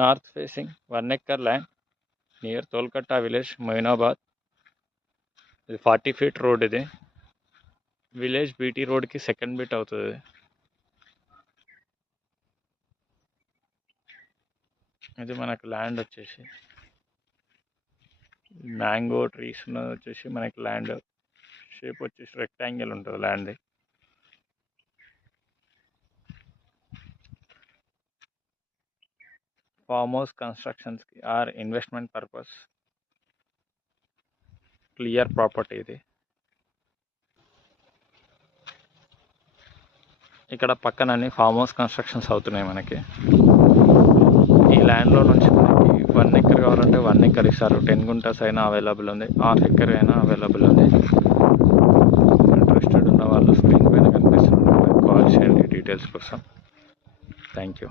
North facing 1 acre land near Tholkatta village, Moinabad. ఇది 40 feet road. ఇది village BT రోడ్కి second bit అవుతుంది. ఇది మనకు ల్యాండ్ వచ్చేసి మ్యాంగో ట్రీస్ ఉన్నది. వచ్చేసి మనకి ల్యాండ్ షేప్ వచ్చేసి రెక్టాంగిల్ ఉంటుంది ల్యాండ్. ఫార్మ్ హౌస్ కన్స్ట్రక్షన్స్కి or investment purpose clear property. ఇది ఇక్కడ పక్కనన్నీ ఫార్మ్ హౌస్ కన్స్ట్రక్షన్స్ అవుతున్నాయి. మనకి ఈ ల్యాండ్లో నుంచి మనకి 1 acre కావాలంటే 1 acre ఇస్తారు. 10 గుంటాస్ అయినా అవైలబుల్ ఉంది, ½ acre అయినా అవైలబుల్ ఉంది. ఇంట్రెస్టెడ్ ఉన్న వాళ్ళు స్క్రీన్ పైన కనిపిస్తున్న కాల్ చేయండి డీటెయిల్స్ కోసం. Thank you.